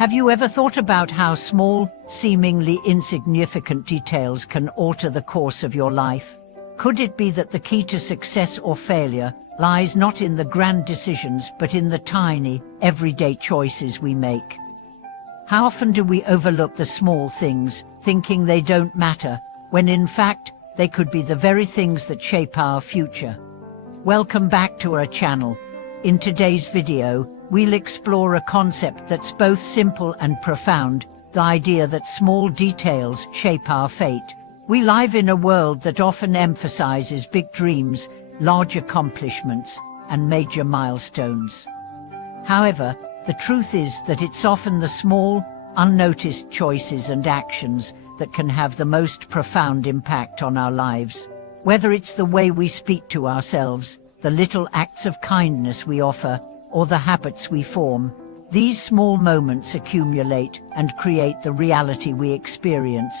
Have you ever thought about how small, seemingly insignificant details can alter the course of your life? Could it be that the key to success or failure lies not in the grand decisions but in the tiny, everyday choices we make? How often do we overlook the small things, thinking they don't matter, when in fact, they could be the very things that shape our future? Welcome back to our channel. In today's video, we'll explore a concept that's both simple and profound, the idea that small details shape our fate. We live in a world that often emphasizes big dreams, large accomplishments, and major milestones. However, the truth is that it's often the small, unnoticed choices and actions that can have the most profound impact on our lives. Whether it's the way we speak to ourselves, the little acts of kindness we offer, or the habits we form, these small moments accumulate and create the reality we experience.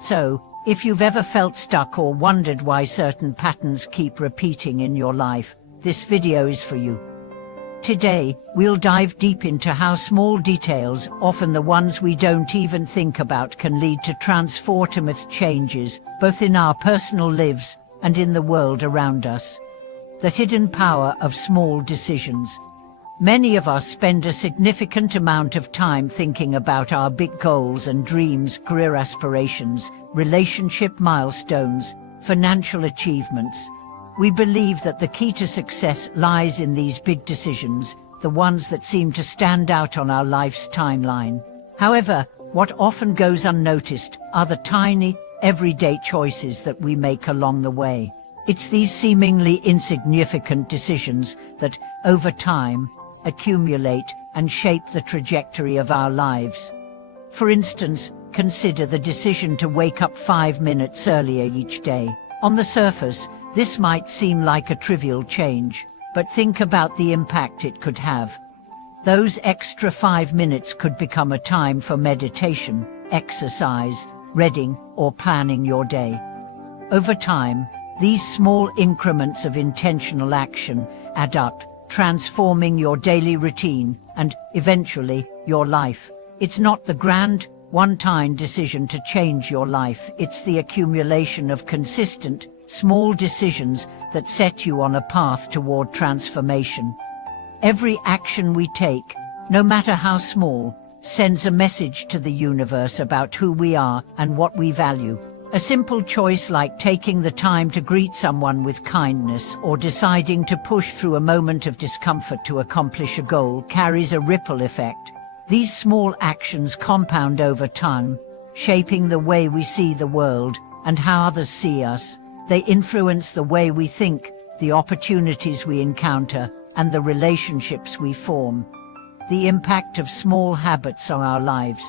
So, if you've ever felt stuck or wondered why certain patterns keep repeating in your life, this video is for you. Today, we'll dive deep into how small details, often the ones we don't even think about, can lead to transformative changes, both in our personal lives and in the world around us. The hidden power of small decisions. Many of us spend a significant amount of time thinking about our big goals and dreams, career aspirations, relationship milestones, financial achievements. We believe that the key to success lies in these big decisions, the ones that seem to stand out on our life's timeline. However, what often goes unnoticed are the tiny, everyday choices that we make along the way. It's these seemingly insignificant decisions that, over time, accumulate and shape the trajectory of our lives. For instance, consider the decision to wake up 5 minutes earlier each day. On the surface, this might seem like a trivial change, but think about the impact it could have. Those extra 5 minutes could become a time for meditation, exercise, reading, or planning your day. Over time, these small increments of intentional action add up, transforming your daily routine and, eventually, your life. It's not the grand, one-time decision to change your life, it's the accumulation of consistent, small decisions that set you on a path toward transformation. Every action we take, no matter how small, sends a message to the universe about who we are and what we value. A simple choice like taking the time to greet someone with kindness or deciding to push through a moment of discomfort to accomplish a goal carries a ripple effect. These small actions compound over time, shaping the way we see the world and how others see us. They influence the way we think, the opportunities we encounter, and the relationships we form. The impact of small habits on our lives.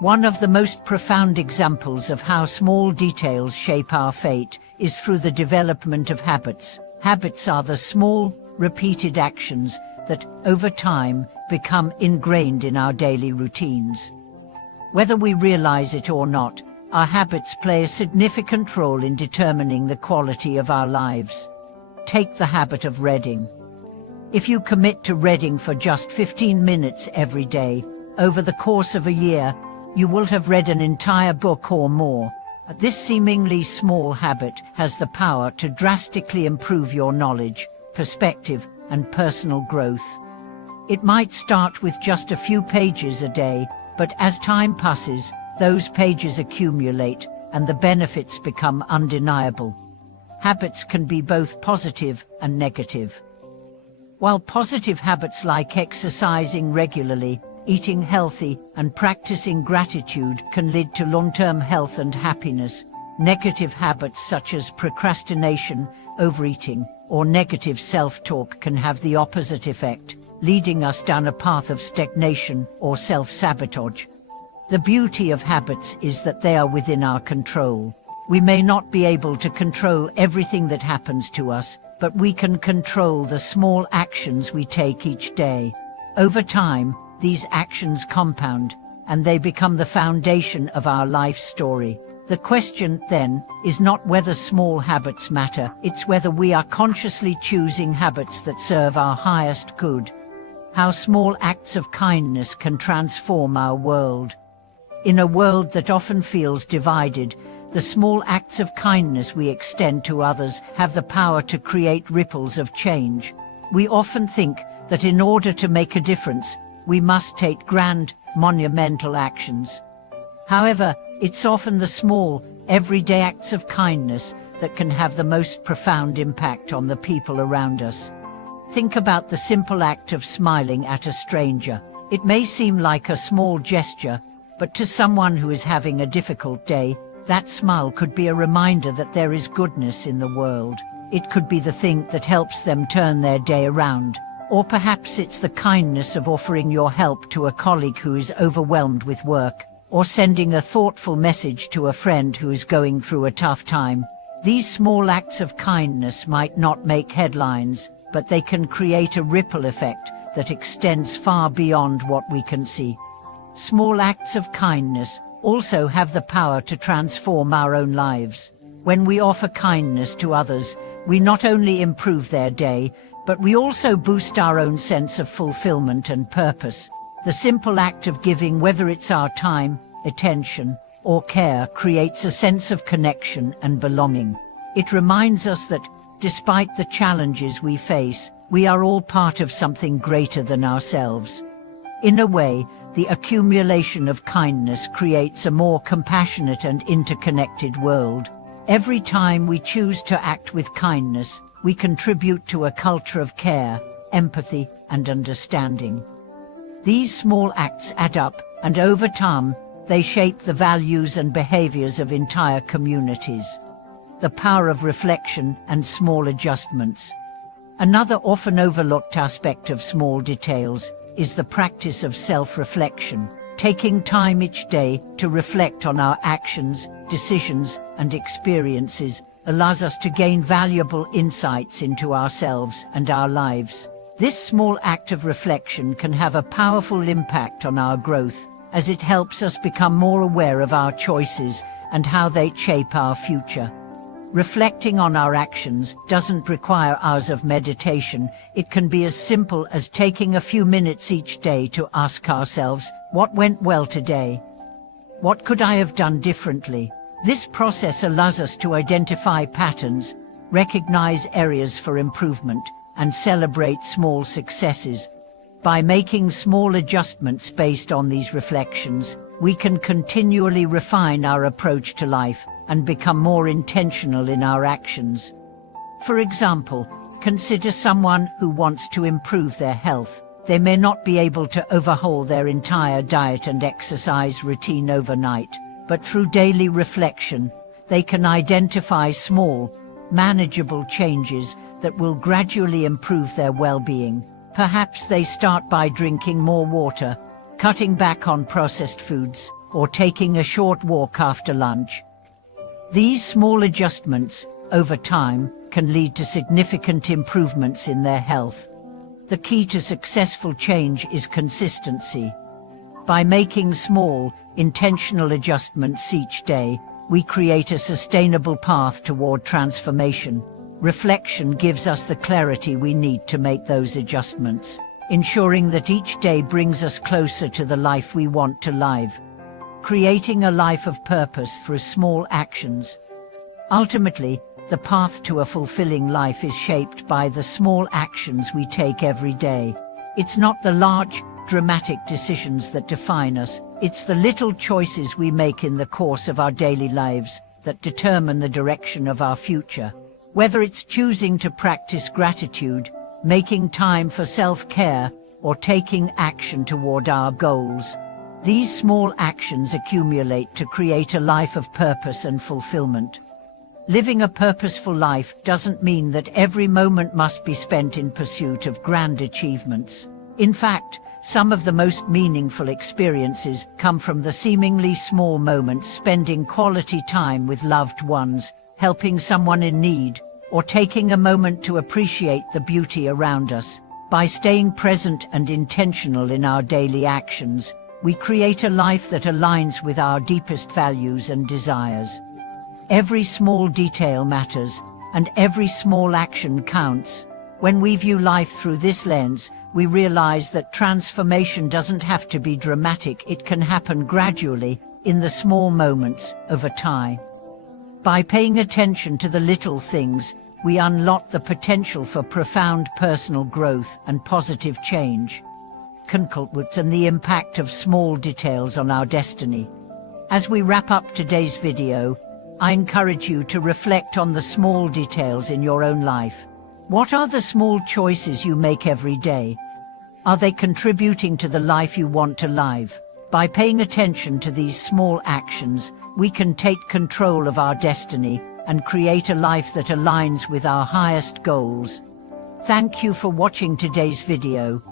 One of the most profound examples of how small details shape our fate is through the development of habits. Habits are the small, repeated actions that, over time, become ingrained in our daily routines. Whether we realize it or not, our habits play a significant role in determining the quality of our lives. Take the habit of reading. If you commit to reading for just 15 minutes every day, over the course of a year, you will have read an entire book or more. This seemingly small habit has the power to drastically improve your knowledge, perspective, and personal growth. It might start with just a few pages a day, but as time passes, those pages accumulate, and the benefits become undeniable. Habits can be both positive and negative. While positive habits like exercising regularly, eating healthy, and practicing gratitude can lead to long-term health and happiness, negative habits such as procrastination, overeating, or negative self-talk can have the opposite effect, leading us down a path of stagnation or self-sabotage. The beauty of habits is that they are within our control. We may not be able to control everything that happens to us, but we can control the small actions we take each day. Over time, these actions compound, and they become the foundation of our life story. The question, then, is not whether small habits matter, it's whether we are consciously choosing habits that serve our highest good. how small acts of kindness can transform our world. In a world that often feels divided, the small acts of kindness we extend to others have the power to create ripples of change. We often think that in order to make a difference, we must take grand, monumental actions. However, it's often the small, everyday acts of kindness that can have the most profound impact on the people around us. Think about the simple act of smiling at a stranger. It may seem like a small gesture, but to someone who is having a difficult day, that smile could be a reminder that there is goodness in the world. It could be the thing that helps them turn their day around. Or perhaps it's the kindness of offering your help to a colleague who is overwhelmed with work, or sending a thoughtful message to a friend who is going through a tough time. These small acts of kindness might not make headlines, but they can create a ripple effect that extends far beyond what we can see. Small acts of kindness also have the power to transform our own lives. When we offer kindness to others, we not only improve their day, but we also boost our own sense of fulfillment and purpose. The simple act of giving, whether it's our time, attention, or care, creates a sense of connection and belonging. It reminds us that, despite the challenges we face, we are all part of something greater than ourselves. In a way, the accumulation of kindness creates a more compassionate and interconnected world. Every time we choose to act with kindness, we contribute to a culture of care, empathy, and understanding. These small acts add up, and over time, they shape the values and behaviors of entire communities. The power of reflection and small adjustments. Another often overlooked aspect of small details is the practice of self-reflection. Taking time each day to reflect on our actions, decisions, and experiences allows us to gain valuable insights into ourselves and our lives. This small act of reflection can have a powerful impact on our growth, as it helps us become more aware of our choices and how they shape our future. Reflecting on our actions doesn't require hours of meditation. It can be as simple as taking a few minutes each day to ask ourselves, what went well today? What could I have done differently? This process allows us to identify patterns, recognize areas for improvement, and celebrate small successes. By making small adjustments based on these reflections, we can continually refine our approach to life and become more intentional in our actions. For example, consider someone who wants to improve their health. They may not be able to overhaul their entire diet and exercise routine overnight, but through daily reflection, they can identify small, manageable changes that will gradually improve their well-being. Perhaps they start by drinking more water, cutting back on processed foods, or taking a short walk after lunch. These small adjustments, over time, can lead to significant improvements in their health. The key to successful change is consistency. By making small, intentional adjustments each day, we create a sustainable path toward transformation. Reflection gives us the clarity we need to make those adjustments, ensuring that each day brings us closer to the life we want to live. Creating a life of purpose through small actions. Ultimately, the path to a fulfilling life is shaped by the small actions we take every day. It's not the large, dramatic decisions that define us, it's the little choices we make in the course of our daily lives that determine the direction of our future. Whether it's choosing to practice gratitude, making time for self-care, or taking action toward our goals, these small actions accumulate to create a life of purpose and fulfillment. Living a purposeful life doesn't mean that every moment must be spent in pursuit of grand achievements. In fact, some of the most meaningful experiences come from the seemingly small moments, spending quality time with loved ones, helping someone in need, or taking a moment to appreciate the beauty around us. By staying present and intentional in our daily actions, we create a life that aligns with our deepest values and desires. Every small detail matters, and every small action counts. When we view life through this lens, we realize that transformation doesn't have to be dramatic. It can happen gradually, in the small moments, over time. By paying attention to the little things, we unlock the potential for profound personal growth and positive change. And the impact of small details on our destiny. As we wrap up today's video, I encourage you to reflect on the small details in your own life. What are the small choices you make every day? Are they contributing to the life you want to live? By paying attention to these small actions, we can take control of our destiny and create a life that aligns with our highest goals. Thank you for watching today's video.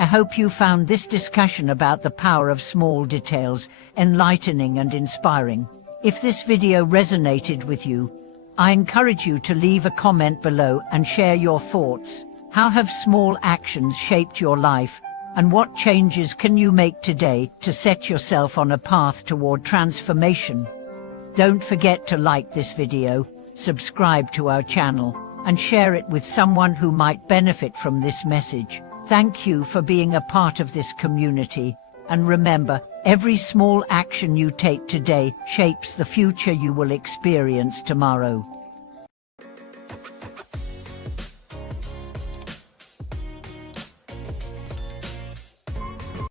I hope you found this discussion about the power of small details enlightening and inspiring. If this video resonated with you, I encourage you to leave a comment below and share your thoughts. How have small actions shaped your life, and what changes can you make today to set yourself on a path toward transformation? Don't forget to like this video, subscribe to our channel, and share it with someone who might benefit from this message. Thank you for being a part of this community, and remember, every small action you take today shapes the future you will experience tomorrow.